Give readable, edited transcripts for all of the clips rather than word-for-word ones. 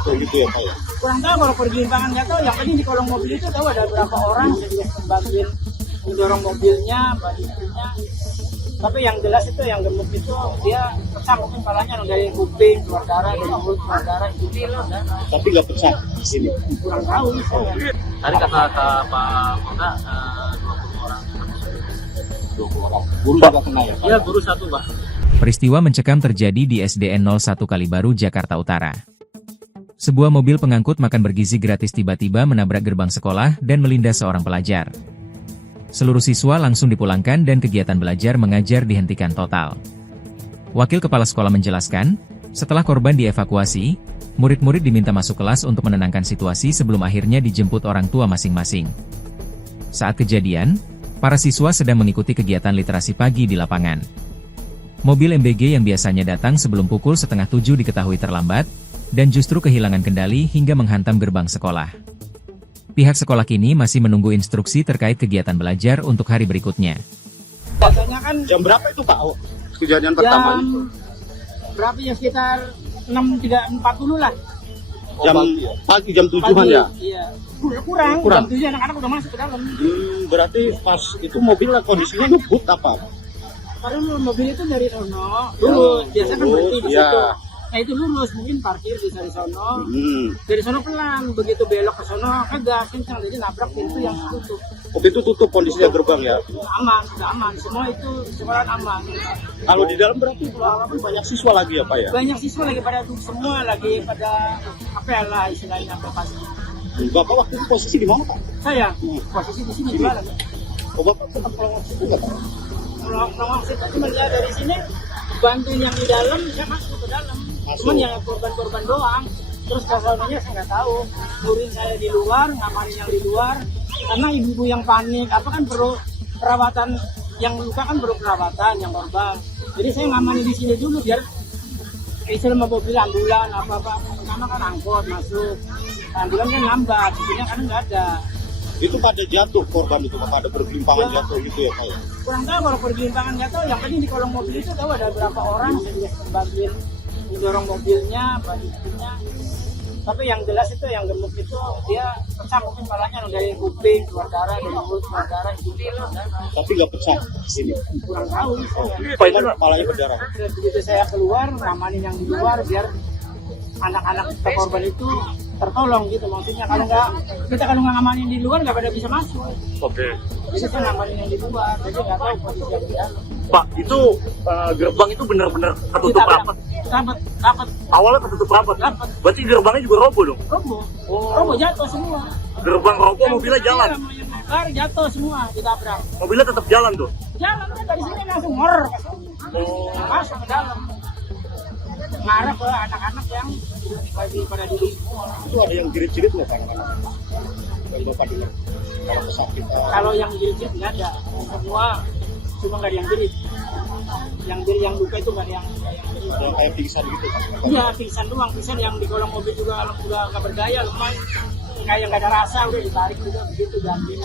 jatuh gitu ya Pak ya? Kurang tahu kalau penyimpangan nggak tahu. Yang penting di kolong mobil itu tahu ada berapa orang yang bantuin mendorong mobilnya, bantuinnya. Tapi yang jelas itu yang gemuk itu dia pecah mungkin palanya dari kuping keluar darah, dari mulut keluar darah itu loh. Tapi nggak pecah di sini. Kurang tahu. Tadi kata Pak Polda 20 orang. Guru juga kena ya? ya guru satu Pak. Peristiwa mencekam terjadi di SDN 01 Kalibaru, Jakarta Utara. Sebuah mobil pengangkut makan bergizi gratis tiba-tiba menabrak gerbang sekolah dan melindas seorang pelajar. Seluruh siswa langsung dipulangkan dan kegiatan belajar mengajar dihentikan total. Wakil Kepala Sekolah menjelaskan, setelah korban dievakuasi, murid-murid diminta masuk kelas untuk menenangkan situasi sebelum akhirnya dijemput orang tua masing-masing. Saat kejadian, para siswa sedang mengikuti kegiatan literasi pagi di lapangan. Mobil MBG yang biasanya datang sebelum pukul 6:30 diketahui terlambat, dan justru kehilangan kendali hingga menghantam gerbang sekolah. Pihak sekolah kini masih menunggu instruksi terkait kegiatan belajar untuk hari berikutnya. Biasanya kan Jam berapa itu Pak? Oh, kejadian pertama itu? berapa ya, sekitar 6.40 lah. Jam pagi, jam 7-an ya? Iya. Kurang. Jam 7 anak-anak udah masuk ke dalam. Berarti pas itu mobilnya kondisinya ngebut apa? Karena mobil itu dari sono lurus, biasa kan berhenti di Iya. situ. Nah itu lurus, mungkin parkir di sono. Dari sono pelan, begitu belok ke sono gas kencang, jadi nabrak pintu yang tutup. Waktu itu tutup kondisinya gerbang ya? Aman, sudah aman. Semua itu sekolah aman. Kalau di dalam berarti banyak siswa lagi ya Pak ya? Banyak siswa lagi pada semua lagi pada apel lah istilahnya apa pasti. Bapak waktu itu posisi di mana Pak? Saya posisi di sini jualan. Oh, Bapak tetap pelawak situ nggak Pak? Melawang situ cuma dia dari sini bantuin yang di dalam, saya masuk ke dalam. Cuman yang korban-korban doang. Terus kesononya saya nggak tahu. Murid saya di luar, ngamanin yang di luar. Karena ibu-ibu yang panik, apa kan perlu perawatan, yang luka kan perlu perawatan, yang korban. Jadi saya ngamanin di sini dulu biar istilah mobil ambulan apa-apa. Pertama kan angkot masuk. Ambulan kan lambat, sini kan nggak ada. Itu pada jatuh korban itu Pak, pada bergelimpangan Ya. jatuh gitu ya Pak ya? Kurang tahu kalau penyimpangan nggak tahu. Yang penting di kolong mobil itu tahu ada berapa orang yang bantuin mendorong mobilnya, bantuinnya. Tapi yang jelas itu yang gemuk itu dia pecah mungkin palanya dari kuping keluar darah, dari mulut keluar darah itu loh. Tapi nggak pecah di sini. Kurang tahu. Pak itu kepalanya berdarah. Begitu saya keluar, ngamanin yang di luar biar anak-anak korban itu tertolong gitu, maksudnya kalau nggak ngamanin di luar nggak pada bisa masuk. Oke. Jadi saya ngamanin yang di luar, jadi nggak tahu kondisi yang di dalam. Pak, itu gerbang itu benar-benar ketutup rapat. Rapat, Awalnya ketutup rapat. Berarti gerbangnya juga roboh dong. roboh, roboh jatuh semua. Gerbang roboh, mobilnya jalan. Bar jatuh semua ditabrak. Mobilnya tetap jalan tuh. Jalan kan dari sini langsung ngor masuk ke dalam. Ngarep ke anak-anak yang lagi pada duduk semua. Itu ada yang jerit-jerit nggak Pak? Yang Bapak dengar? Kalau kesakitan. Kalau yang jerit nggak ada, semua cuma nggak ada yang jerit. Yang luka itu nggak ada yang jerit. Ada yang kayak pingsan gitu Pak? Iya, pingsan doang. Pingsan yang di kolong mobil juga udah nggak berdaya, lemah. Kayak nggak ada rasa, udah ditarik juga begitu diambil.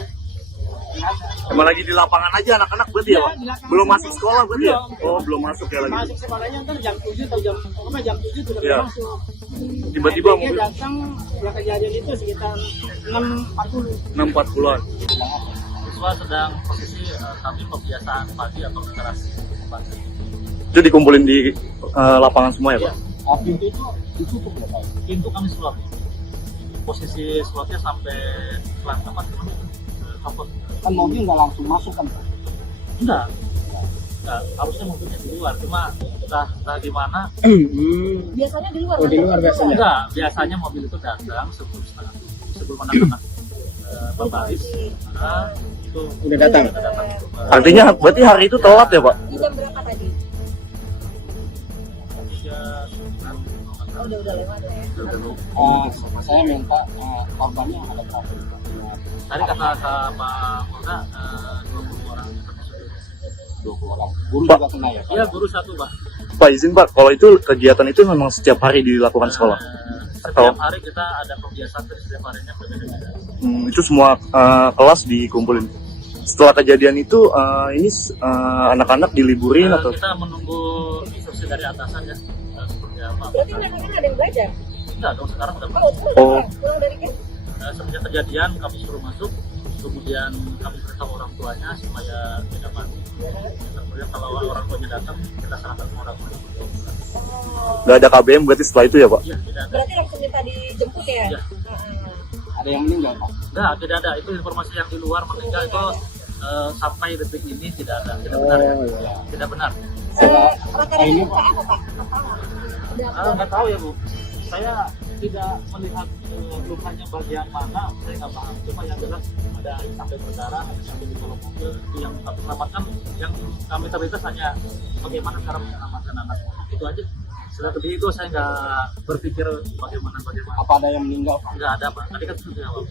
Emang lagi di lapangan aja anak-anak berarti ya, Iya, Pak? di lapangan. Belum masuk sekolah berarti ya? Belum. Oh, belum masuk ya lagi. Masuk sekolahnya ntar jam 7 atau jam 7 sudah Iya. masuk. Tiba-tiba MBG mobil datang, ya kejadian itu sekitar 6.40. 6.40-an. Siswa sedang posisi kami pembiasaan pagi atau literasi pagi. Itu dikumpulin di lapangan semua ya, Pak? Pintu itu ditutup nggak Pak? Pintu kami slot. Posisi slotnya sampai kelas 8 copot. Kan mobil nggak langsung masuk kan Pak? Enggak, harusnya mobilnya di luar, cuma entah di mana. Biasanya di luar. Oh, di luar biasanya? Enggak, biasanya mobil itu datang sebelum anak-anak berbaris. Itu Udah datang? artinya berarti hari itu telat ya, Pak? Di jam berapa tadi? Oh, udah lewat ya. Saya minta korbannya ada berapa? Tadi kata Pak Polda 20 orang. 20 orang. Guru Pak. juga kena ya Pak? Iya, guru satu, Pak. Pak, izin Pak, kalau itu kegiatan itu memang setiap hari dilakukan sekolah? Setiap hari kita ada kebiasaan dari setiap harinya berbeda-beda. Itu semua kelas dikumpulin. Setelah kejadian itu, ini anak-anak diliburin atau? Kita menunggu instruksi dari atasan ya, seperti apa. Berarti mereka ada yang belajar? enggak dong, sekarang udah Oh, Pulang dari kan? semenjak kejadian kami suruh masuk, kemudian kami beritahu orang tuanya supaya tidak mati. Kemudian kalau orang tuanya datang, kita serahkan ke orang tuanya. Nggak ada KBM berarti setelah itu ya Pak? Iya, tidak ada. Berarti langsung minta dijemput ya? Iya. ada yang meninggal Pak? Enggak, tidak ada. Itu informasi yang di luar meninggal itu sampai detik ini tidak ada. Tidak benar ya? Tidak benar. Rata-rata luka apa Pak? Nggak tahu ya Bu. Saya tidak melihat lukanya bagian mana, saya nggak paham. Cuma yang jelas ada yang sampai berdarah, ada yang sampai di kolong mobil. Itu yang kami selamatkan. Yang kami terlintas hanya bagaimana cara menyelamatkan anak. Itu aja. Setelah itu saya nggak berpikir bagaimana. Apa ada yang meninggal Pak? Nggak ada Pak. Tadi kan sudah jawab.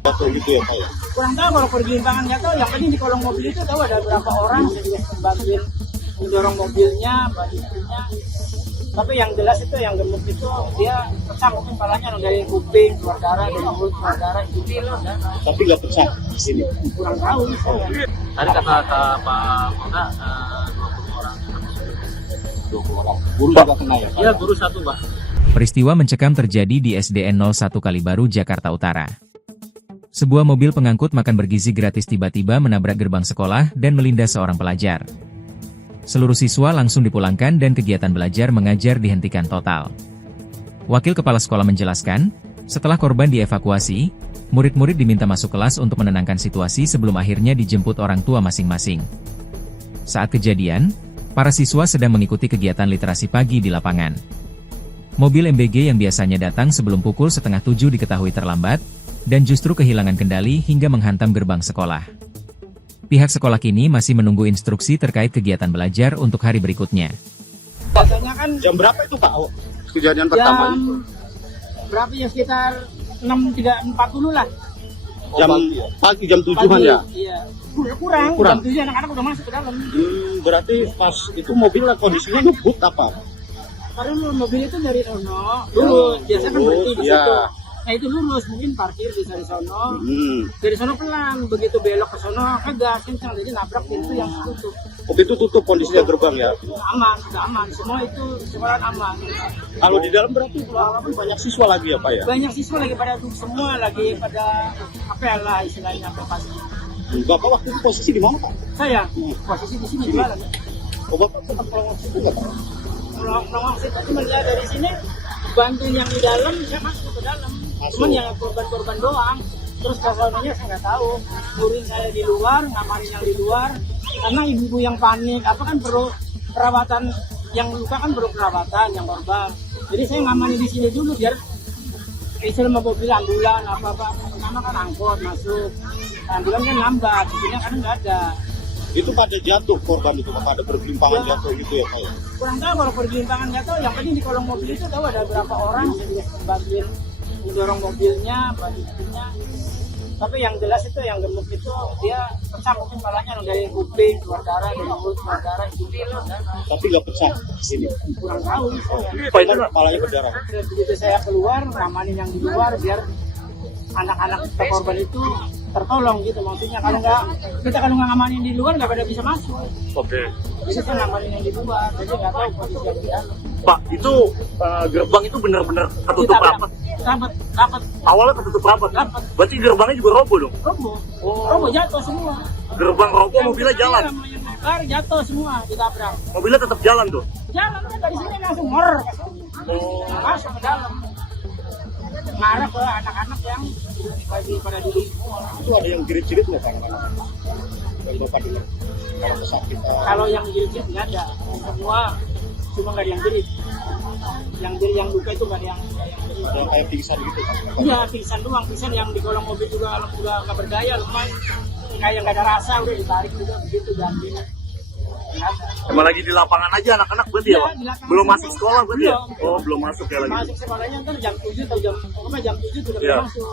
Jatuh gitu ya Pak ya? Kurang tahu kalau pergimpangan nggak tahu. Yang penting di kolong mobil itu tahu ada berapa orang. Saya juga bantuin mendorong mobilnya, bantuinnya. Tapi yang jelas itu yang gemuk itu dia pecah mungkin palanya dari kuping keluar darah, dari mulut keluar darah, itu loh. Tapi nggak pecah di sini. Kurang tahu saya. Tadi kata Pak Polda 20 orang. 20 orang. Guru juga kena ya Pak? Iya, guru satu Pak. Peristiwa mencekam terjadi di SDN 01 Kalibaru, Jakarta Utara. Sebuah mobil pengangkut makan bergizi gratis tiba-tiba menabrak gerbang sekolah dan melindas seorang pelajar. Seluruh siswa langsung dipulangkan dan kegiatan belajar mengajar dihentikan total. Wakil Kepala Sekolah menjelaskan, setelah korban dievakuasi, murid-murid diminta masuk kelas untuk menenangkan situasi sebelum akhirnya dijemput orang tua masing-masing. Saat kejadian, para siswa sedang mengikuti kegiatan literasi pagi di lapangan. Mobil MBG yang biasanya datang sebelum pukul 6:30 diketahui terlambat, dan justru kehilangan kendali hingga menghantam gerbang sekolah. Pihak sekolah kini masih menunggu instruksi terkait kegiatan belajar untuk hari berikutnya. Biasanya kan Jam berapa itu Pak? Oh, kejadian pertama itu? berapa ya, sekitar 6.40 lah. Jam pagi jam 7-an ya? Iya. Kurang. Jam 7 anak-anak udah masuk ke dalam. Berarti pas itu mobilnya kondisinya ngebut apa? Karena mobil itu dari sono lurus, biasanya kan berhenti di Iya. situ. Nah itu lurus, mungkin parkir bisa di sono. Dari sono pelan, begitu belok ke sono gas kencang, jadi nabrak pintu yang tutup. Oh, itu tutup kondisinya gerbang ya? Aman, sudah aman. Semua itu sekolah aman. Kalau di dalam berarti banyak siswa lagi ya Pak ya? Banyak siswa lagi pada duduk semua, lagi pada apa ya lah istilahnya apa pasti. Bapak waktu itu posisi di mana Pak? Saya posisi di sini di mana? Oh, Bapak sempat pelawak situ nggak Pak? Nolong saya cuma lihat dari sini, bantuin yang di dalam, saya masuk ke dalam. Cuman yang korban-korban doang. Terus kasalnya saya nggak tahu. Murid saya di luar, ngamarin yang di luar. Karena ibu-ibu yang panik, apa kan perlu perawatan, yang luka kan perlu perawatan, yang korban. Jadi saya ngamarin di sini dulu biar istilah mobil ambulan apa-apa. Pertama kan angkot masuk. Ambulan kan lambat, sini kan nggak ada. Itu pada jatuh korban itu Pak, pada bergelimpangan Ya. jatuh gitu ya Pak ya? Kurang tahu kalau pergimpangan nggak tahu. Yang penting di kolong mobil itu tahu ada berapa orang. Saya juga bantuin mendorong mobilnya, bantuinnya. Tapi yang jelas itu yang gemuk itu dia pecah mungkin palanya dari kuping keluar darah, dari mulut keluar darah, itu loh. Tapi nggak pecah di sini. Kurang tahu saya. Pak itu kepalanya berdarah. Dan begitu saya keluar, ngamanin yang di luar biar anak-anak korban itu tertolong gitu, maksudnya kalau nggak ngamanin di luar nggak pada bisa masuk. Oke. Jadi saya ngamanin yang di luar, jadi nggak tahu kondisi yang di dalam. Pak, itu gerbang itu benar-benar ketutup rapat. Rapat, Awalnya ketutup rapat. Rapat. Berarti gerbangnya juga roboh dong. robo jatuh semua. Gerbang roboh, mobilnya jalan. Yang lebar jatuh semua, ditabrak. Mobilnya tetap jalan tuh. Jalan kan dari sini langsung masuk ke dalam. Ngarah ke anak-anak yang pada diri semua. Itu ada yang jerit-jerit nggak Pak? Yang Bapak dengar kalau kesakitan. Kalau yang jerit nggak ada, semua cuma nggak ada yang jerit. Yang luka itu nggak ada yang jerit. Ada yang kayak pingsan gitu Pak? Iya, pingsan doang, pingsan yang di kolong mobil juga nggak berdaya, lemah, kayak nggak ada rasa, udah ditarik juga begitu diambil. Emang lagi di lapangan aja anak-anak berarti ya, Iya, Pak? di lapangan Belum semua. masuk sekolah berarti ya? Belum. Oh, belum masuk ya lagi. Masuk sekolahnya ntar jam 7 atau jam 7 sudah Iya. masuk.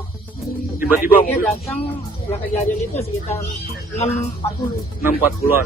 Tiba-tiba Akhirnya mobil datang, ya kejadian itu sekitar 6.40. 6.40-an.